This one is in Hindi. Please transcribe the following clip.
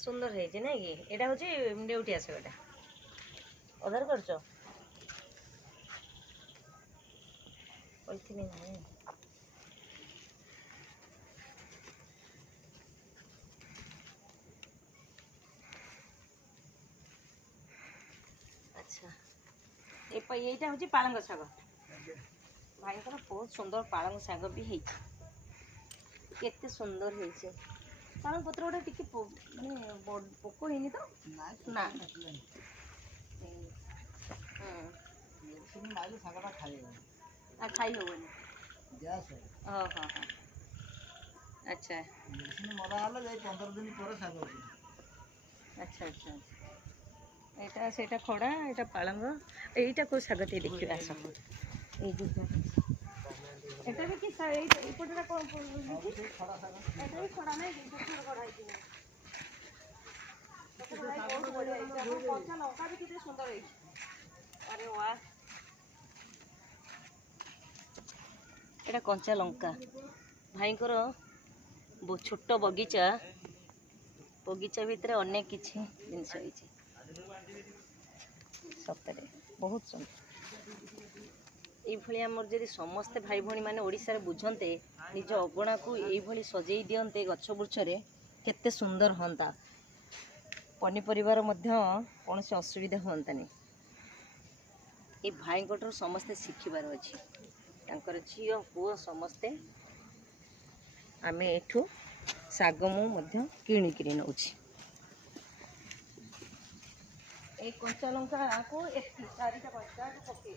सुंदर है ना कि एटा हूँ डेउटिया शागटा अधार करछ पॉलिथिन नहीं अच्छा यहीटा हूँ पालंग शाग भाई बहुत सुंदर पालंग शाग भी केते सुंदर है पालंग पत्र गोटे टिके माने पोक है तो ना खाई होनी हाँ हाँ हाँ अच्छा अच्छा अच्छा एटा सेटा खड़ा एटा पालंग एटा को शाग टे देखिए आस एटा भी कि एपटा कौन एटा भी खड़ा नहीं खड़ा कंचा लंका भी कितने सुंदर है अरे वाह एटा कंचा लंका भाई छोट बगीचा बगीचा भितर अनेक किछि जिनस होइछि सतरे बहुत सुंदर ये आमर जदि समस्ते भाई भौणी मैंने ओडिशा रे बुझंते निज अगणा को ये सजेई दियंते गछ बुछरे केते सुंदर हंता पनीपरिवार मध्य कौन से असुविधा हंतानी ये भाई कोटर समस्ते शिखिबार अछि तांकर झियो पुओ समस्ते आमे एठू सागमु मध्य किणिकिरी नउछि एक कंचा लंका को एक चारिटा बच्चा को पके